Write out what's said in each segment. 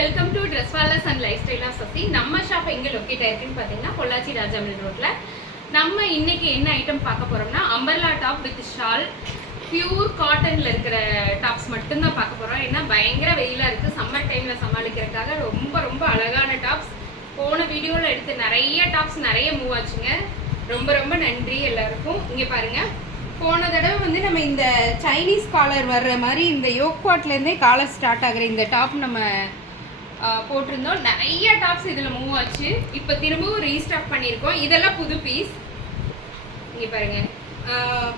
Welcome to dress wallers and lifestyle of Sasi நம்ம shop எங்கே locate ஆயிருக்குன்னு பார்த்தீங்கன்னா பொள்ளாச்சி ராஜாமில் ரோட்டில் நம்ம இன்னைக்கு என்ன ஐட்டம் பார்க்க போகிறோம்னா umbrella top with shawl pure காட்டனில் இருக்கிற டாப்ஸ் மட்டும்தான் பார்க்க போகிறோம் ஏன்னா பயங்கர வெயிலாக இருக்குது சம்மர் டைமில் சமாளிக்கிறதுக்காக ரொம்ப ரொம்ப அழகான டாப்ஸ் போன வீடியோவில் எடுத்து நிறைய டாப்ஸ் நிறைய மூவ் ஆச்சுங்க. ரொம்ப ரொம்ப நன்றி எல்லாருக்கும். இங்கே பாருங்கள் போன தடவை வந்து நம்ம இந்த சைனீஸ் காலர் வர்ற மாதிரி இந்த யோக்வாட்லேருந்தே காலர் ஸ்டார்ட் ஆகிற இந்த டாப் நம்ம போட்டிருந்தோம். நிறைய டாப்ஸ் இதில் மூவ் ஆச்சு. இப்போ திரும்பவும் ரீஸ்டாக் பண்ணியிருக்கோம். இதெல்லாம் புது பீஸ் இங்கே பாருங்க.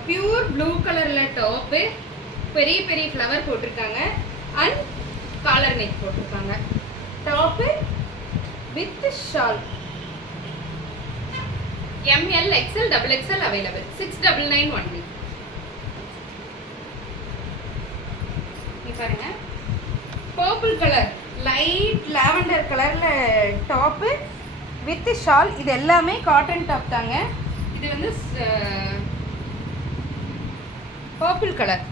பியூர் ப்ளூ கலரில் டாப்பு பெரிய பெரிய ஃப்ளவர் போட்டிருக்காங்க. அண்ட் காலர் நெக் போட்டிருக்காங்க. Top with shawl M L X L double X L available six double nine one பாருங்க. பர்பிள் கலர் லைட் லாவெண்டர் கலரில் டாப்பு வித் ஷால் இது எல்லாமே காட்டன் டாப் தாங்க. இது வந்து பர்பிள் கலர்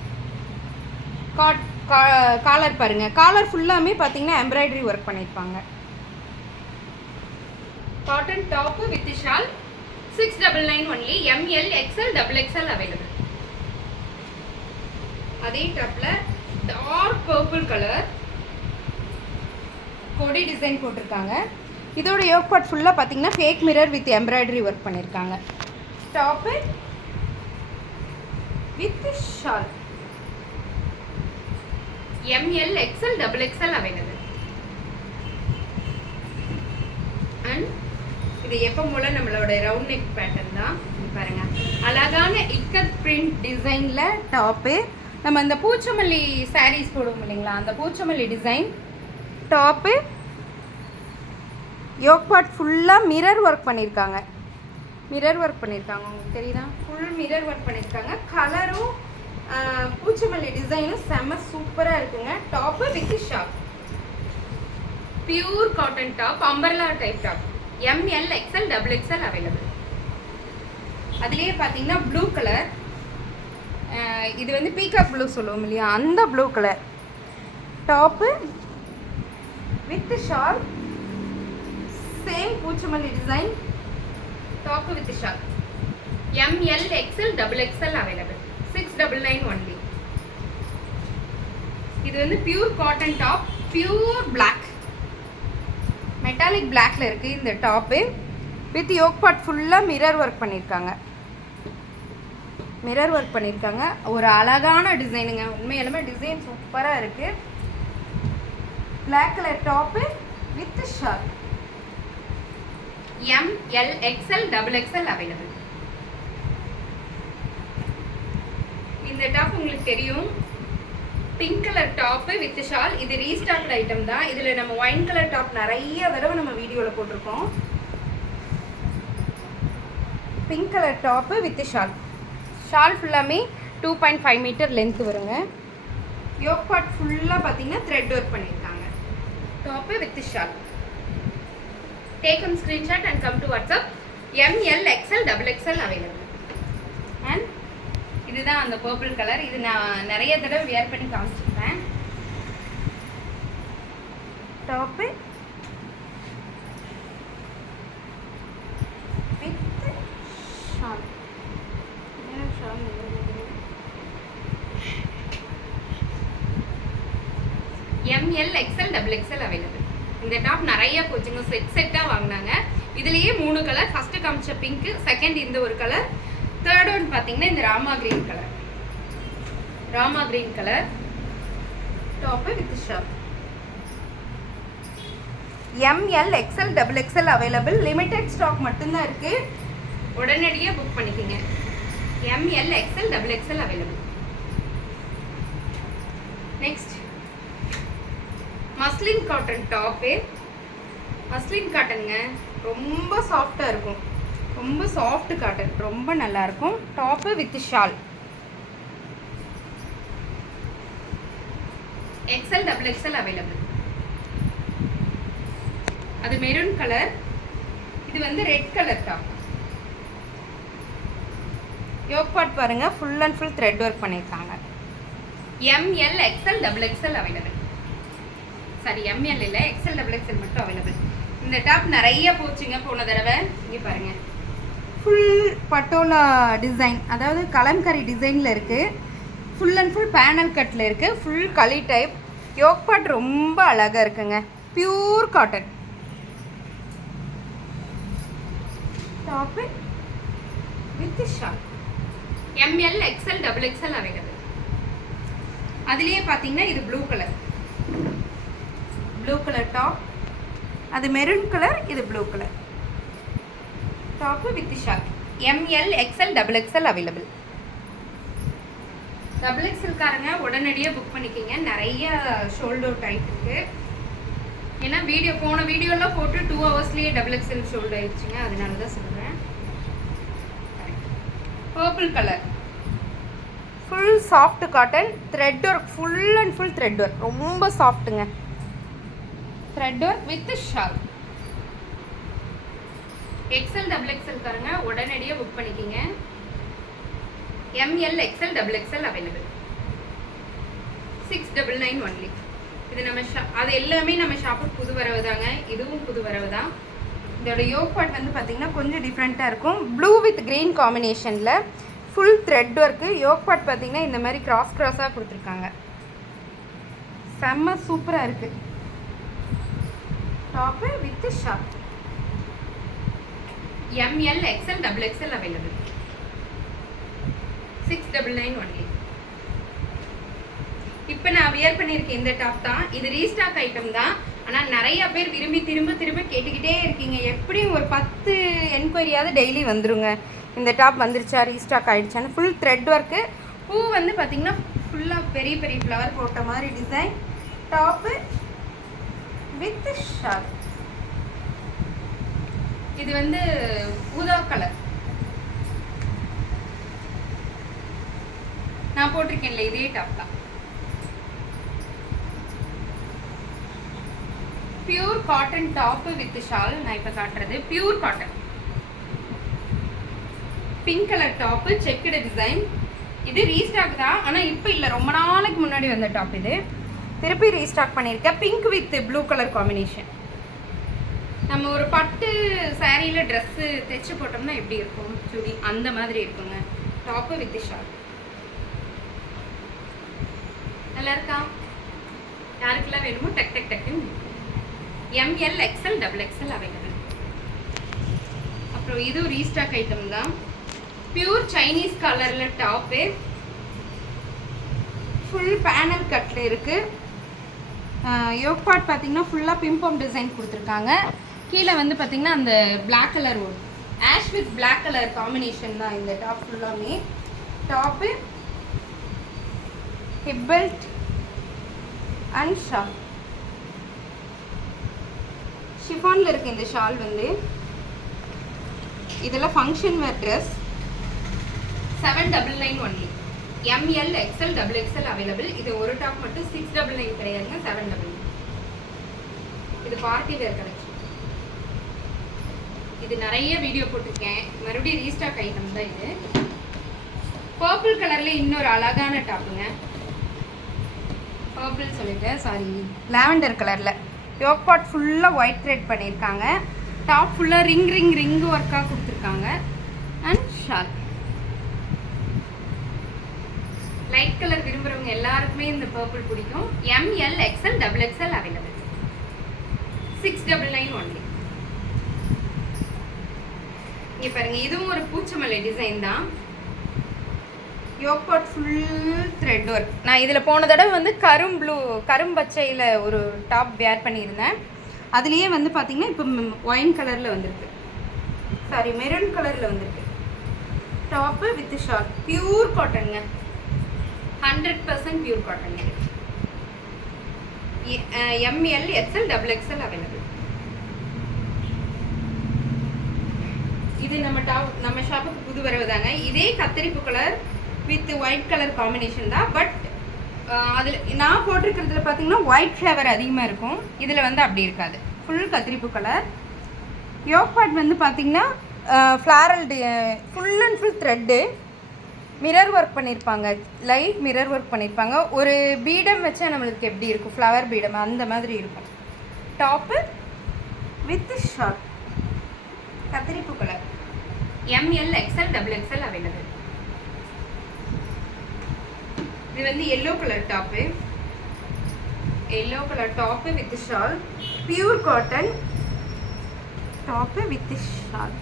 காட் காலர் பாருங்க. Collar ஃபுல்லாமே பார்த்தீங்கன்னா எம்ப்ராய்டரி ஒர்க் பண்ணியிருப்பாங்க cotton top with shawl six double nine only M L X L double X L available அதே டாப்பில் டார்க் பர்பிள் கலர் கொடி டிசைன் போட்டிருக்காங்க. இதோட யோக் பார்ட் ஃபுல்லாக பார்த்தீங்கன்னா fake mirror with embroidery work பண்ணியிருக்காங்க top with shawl M L X L double X L available. And இது எப்போ போல நம்மளோட ரவுண்ட் நெக் பேட்டர்ன் தான் பாருங்க. அழகான இக்கத் பிரிண்ட் டிசைனில் டாப்பு நம்ம அந்த பூச்சமல்லி சாரீஸ் போடுவோம் இல்லைங்களா? அந்த பூச்சமல்லி டிசைன் டாப்பு யோக் பாட் ஃபுல்லாக மிரர் ஒர்க் பண்ணியிருக்காங்க மிரர் ஒர்க் பண்ணியிருக்காங்க உங்களுக்கு தெரியுதா? ஃபுல் மிரர் ஒர்க் பண்ணியிருக்காங்க கலரும் பூச்சிமல்லி டிசைனும் செம்ம சூப்பராக இருக்குங்க. Top with shawl pure cotton top umbrella type top M L X L double X L available அதுலேயே பார்த்தீங்கன்னா ப்ளூ கலர் இது வந்து பீகாக் ப்ளூ சொல்லுவோம் இல்லையா? அந்த blue colour top with shawl same பூச்சமல்லி design top with shawl M L X L double X L available six double nine only இது வந்து pure cotton top pure black metallic பிளாக்ல இருக்கு இந்த டாப்பு வித் யோக் பாட் ஃபுல்லாக mirror work பண்ணியிருக்காங்க mirror work பண்ணியிருக்காங்க ஒரு அழகான டிசைனுங்க உண்மையிலுமே டிசைன் சூப்பராக இருக்கு. Black colour top with shawl M L X L double X L available இந்த டாப் உங்களுக்கு தெரியும். Pink colour top with shawl இது ரீஸ்டாக்ட் ஐட்டம் தான். இதில் நம்ம ஒயின் கலர் டாப் நிறைய தடவை நம்ம வீடியோவில் போட்டிருக்கோம். Pink colour top with shawl shawl ஃபுல்லாமே two point five metre length வருங்க. யோக் பாட் ஃபுல்லாக பார்த்தீங்கன்னா த்ரெட் ஒர்க் பண்ணியிருக்காங்க. Top with shawl take um screenshot and come to WhatsApp M L X L double X L available and இதுதான் அந்த purple colour இது நான் நிறைய தடவை வியர் பண்ணி காமிச்சிருப்பேன். Top with shawl shawl M L X L double X L available இந்த top நிறைய போச்சுங்க செட் செட்டாக வாங்கினாங்க. இதுலேயே மூணு கலர் ஃபஸ்ட்டு காமிச்ச பிங்க்கு செகண்ட் இந்த ஒரு கலர் தேர்ட் ஒன் பார்த்தீங்கன்னா இந்த Rama green colour Rama green colour top with shawl M L X L double X L available limited stock மட்டும்தான் இருக்குது உடனடியாக புக் பண்ணிக்கோங்க. M L X L double X L available next muslin cotton top muslin காட்டனுங்க ரொம்ப சாஃப்டாக இருக்கும். ரொம்ப soft cotton ரொம்ப நல்லா இருக்கும். Top with shawl X L double X L available அது மெரூன் கலர் இது வந்து red colour top yoke part பாருங்க full and full thread work பண்ணியிருக்காங்க M L X L double X L available sorry M L இல்லை X L double X L மட்டும் available இந்த top நிறைய போச்சுங்க போன தடவை. இங்கே பாருங்க. ஃபுல் பட்டோலா டிசைன் அதாவது கலம்கரி டிசைனில் இருக்குது ஃபுல் அண்ட் ஃபுல் பேனல் கட்டில் இருக்குது ஃபுல் களி டைப் யோக் பாட் ரொம்ப அழகாக இருக்குங்க. Pure cotton top with shawl M L X L double X L available அதுலேயே பார்த்தீங்கன்னா இது blue colour blue colour top அது மெரூன் கலர் இது blue colour top with shawl M L X L double X L available double எக்ஸ்எல்காரங்க உடனடியாக book பண்ணிக்கிங்க. நிறைய shoulder type இருக்குது ஏன்னா வீடியோ போன வீடியோலாம் போட்டு டூ ஹவர்ஸ்லேயே டபுள் எக்ஸ்எல் ஷோல்டர் ஆயிடுச்சுங்க. அதனால தான் சொல்கிறேன் purple colour full soft cotton thread work full and full thread work ரொம்ப சாஃப்ட்டுங்க thread work with shawl X L double X L காரங்க உடனடியாக புக் பண்ணிக்கிங்க. M L X L double X L available six double nine only இது நம்ம ஷா அது எல்லாமே நம்ம ஷாப்புக்கு புது வரவு தாங்க. இதுவும் புது வரவு தான். இதோட யோக் பாட் வந்து பார்த்தீங்கன்னா கொஞ்சம் டிஃப்ரெண்ட்டாக இருக்கும். ப்ளூ வித் க்ரீன் காம்பினேஷனில் full thread work yoke part பார்த்தீங்கன்னா இந்த மாதிரி கிராஸ் கிராஸாக கொடுத்துருக்காங்க. செம்ம சூப்பராக இருக்குது top with shawl M L X L double X L available six double nine only இப்போ நான் வியர் பண்ணியிருக்கேன் இந்த டாப் தான். இது ரீஸ்டாக் ஐட்டம் தான். ஆனால் நிறைய பேர் விரும்பி திரும்ப திரும்ப கேட்டுக்கிட்டே இருக்கீங்க. எப்படியும் ஒரு பத்து என்கொயரியாவது டெய்லி வந்துருங்க. இந்த டாப் வந்துருச்சா ரீஸ்டாக் ஆகிடுச்சான்னு ஃபுல் த்ரெட் ஒர்க்கு பூ வந்து பார்த்தீங்கன்னா ஃபுல்லாக பெரிய பெரிய ஃப்ளவர் போட்ட மாதிரி டிசைன் டாப்பு வித் ஷால் இது வந்து ஊதா கலர். நான் போட்டிருக்கேன்ல இதே டாப் தான். Pure cotton top with shawl நான் இப்போ காட்டுறது. Pure cotton pink colour top checked design இது ரீஸ்டாக் தான். ஆனால் இப்போ இல்லை. ரொம்ப நாளைக்கு முன்னாடி வந்த டாப் இது. திருப்பி ரீஸ்டாக் பண்ணியிருக்கேன் pink with blue colour combination நம்ம ஒரு பட்டு சாரியில் ட்ரெஸ்ஸு தைச்சு போட்டோம்னா எப்படி இருக்கும் சுடி அந்த மாதிரி இருக்குங்க. டாப்பு வித் ஷார்ட் நல்லா இருக்கா? யாருக்கெல்லாம் வேணுமோ டக் டக் டக்குன்னு M L X L double X L available அப்புறம் இதுவும் ரீஸ்டாக் ஐட்டம் தான். பியூர் சைனீஸ் கலரில் டாப்பு ஃபுல் பேனல் கட்டில் இருக்குது யோக் பார்ட் பார்த்தீங்கன்னா ஃபுல்லாக பிம்பம் டிசைன் கொடுத்துருக்காங்க. கீழே வந்து பார்த்தீங்கன்னா அந்த black colour ash with black colour combination தான் இந்த டாப் ஃபுல்லாமே top hip belt and shawl ஷிஃபானில் இருக்குது இந்த ஷால் வந்து இதெல்லாம் function wear dress seven double nine only M L X L double X L available இது ஒரு டாப் மட்டும். சிக்ஸ் டபுள் நைன் கிடையாதுங்க. செவன் டபுள் இது பார்ட்டி வேர் கலெக்ஷன் இது நிறைய வீடியோ போட்டிருக்கேன். மறுபடியும் ரீஸ்டாக் ஐட்டம் தான் இது. பர்பிள் கலரில் இன்னொரு அழகான டாப்புங்க பர்பிள் சொல்லிட்டேன் சாரி லாவெண்டர் கலரில் யோக் பாட் ஃபுல்லாக ஒயிட் த்ரெட் பண்ணியிருக்காங்க. டாப் ஃபுல்லாக ரிங் ரிங் ரிங் ஒர்க்காக கொடுத்துருக்காங்க. அண்ட் ஷால் லைட் கலர் விரும்புகிறவங்க எல்லாருக்குமே இந்த பர்பிள் பிடிக்கும். M L X L double X L available six double nine only இங்கே பாருங்க இதுவும் ஒரு பூச்சமல்லி டிசைன் தான். யோக்பாட் ஃபுல் த்ரெட் ஒர்க் நான் இதில் போன தடவை வந்து கரும் ப்ளூ கரும் பச்சையில் ஒரு டாப் வேர் பண்ணியிருந்தேன். அதுலேயே வந்து பார்த்தீங்கன்னா இப்போ ஒயின் கலரில் வந்திருக்கு. சாரி மெரூன் கலரில் வந்திருக்கு. Top with short pure காட்டனுங்க hundred percent pure cotton M L X L double X L available இது நம்ம டாப் நம்ம ஷாப்புக்கு புது வரவு தாங்க. இதே கத்தரிப்பு colour with white colour combination தான். பட் uh, அதில் நான் போட்டிருக்கிறதுல பார்த்தீங்கன்னா ஒயிட் ஃப்ளவர் அதிகமாக இருக்கும். இதில் வந்து அப்படி இருக்காது. ஃபுல் கத்திரிப்பு கலர் யோக் பாட் வந்து பார்த்தீங்கன்னா floral full and full thread mirror work பண்ணியிருப்பாங்க லைட் மிரர் ஒர்க் பண்ணியிருப்பாங்க ஒரு பீடம் வச்சா நம்மளுக்கு எப்படி இருக்கும்? ஃப்ளவர் பீடம் அந்த மாதிரி இருக்கும். Top with shawl கத்திரிப்பூ colour M L X L double X L available இது வந்து yellow colour top yellow colour top with shawl pure cotton top with shawl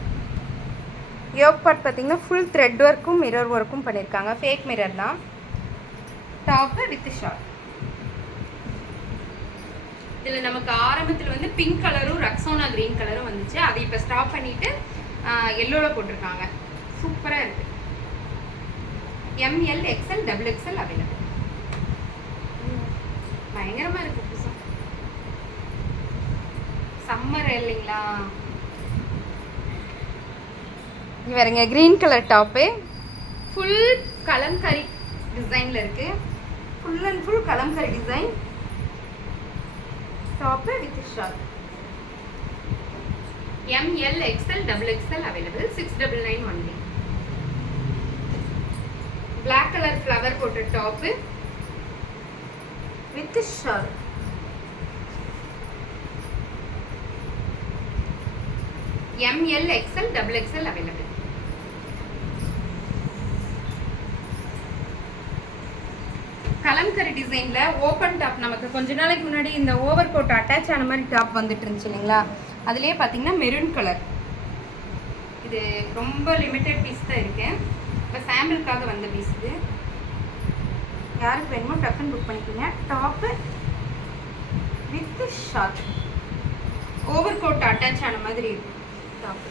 yoke part பார்த்தீங்கன்னா ஃபுல் த்ரெட் ஒர்க்கும் மிரர் ஒர்க்கும் பண்ணியிருக்காங்க. ஃபேக் மிரர் தான். Top with short இதில் நமக்கு ஆரம்பத்தில் வந்து பிங்க் கலரும் ரக்ஸோனா க்ரீன் கலரும் வந்துச்சு. அதை இப்போ ஸ்டாப் பண்ணிவிட்டு எல்லோவில் போட்டிருக்காங்க. சூப்பராக இருக்கு. M L X L double X L available பயங்கரமாக இருக்கு புதுசாக சம்மர் இல்லைங்களா? வேறுங்க பாருங்க green colour top full Kalamkari டிசைனில் இருக்குது full and full Kalamkari design top with shawl M L X L double X L available six double nine only black colour flower போட்ட top with shawl M L X L double X L available Kalamkari டிசைனில் open top நமக்கு கொஞ்ச நாளைக்கு முன்னாடி இந்த over coat attach ஆன மாதிரி top வந்துட்டு இருந்துச்சு இல்லைங்களா? அதுலேயே பார்த்தீங்கன்னா மெரூன் கலர் இது ரொம்ப லிமிட்டட் பீஸ் தான் இருக்கேன் இப்போ சாம்பிளுக்காக வந்த பீஸ் இது. யாருக்கு வேணுமோ டக்குன்னு புக் பண்ணிக்கோங்க. Top with shawl overcoat attach ஆன மாதிரி இருக்கும் டாப்பு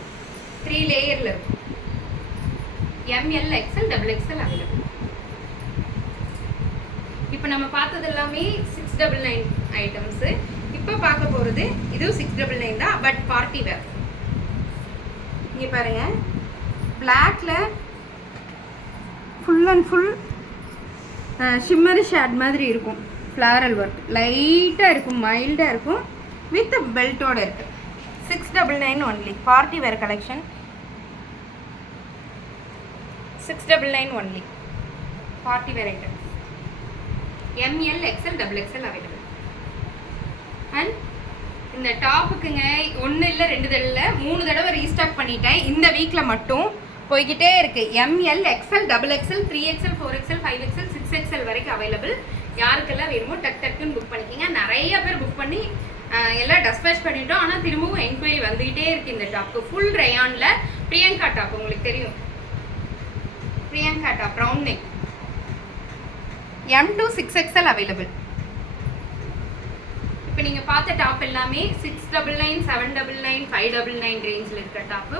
த்ரீ லேயரில் இருக்கும் M L X L double X L available இப்போ நம்ம பார்த்தது எல்லாமே சிக்ஸ் டபுள் நைன் ஐட்டம்ஸு இப்போ பார்க்க போகிறது இதுவும் சிக்ஸ் டபுள் நைன் தான் பட் பார்ட்டி வேர் இங்கே பாருங்க. பிளாக்ல full and full shimmery shade மாதிரி இருக்கும். ஃப்ளாரல் ஒர்க் லைட்டாக இருக்கும் மைல்டாக இருக்கும் வித் பெல்ட்டோட இருக்கு. Six double nine only party wear collection six double nine only party wear item M L X L double X L available and இந்த டாப்புக்குங்க ஒன்று இல்லை ரெண்டு தடவை மூணு தடவை ரீஸ்டாக் பண்ணிட்டேன். இந்த வீக்கில் மட்டும் போய்கிட்டே இருக்குது M L XL double XL three XL four XL five XL six XL வரைக்கும் அவைலபிள் யாருக்கெல்லாம் வேணுமோ டக் டக்குன்னு புக் பண்ணிக்கோங்க. நிறைய பேர் புக் பண்ணி எல்லாம் டஸ்பேச் பண்ணிட்டோம். ஆனால் திரும்பவும் என்கொயரி வந்துகிட்டே இருக்கு இந்த டாப்க்கு ஃபுல் ரயானில் பிரியங்கா டாப் உங்களுக்கு தெரியும். Priyanka top brown neck M to six XL available இப்போ நீங்கள் பார்த்த டாப் எல்லாமே six double nine seven double nine five double nine ரேஞ்சில் இருக்கிற டாப்பு.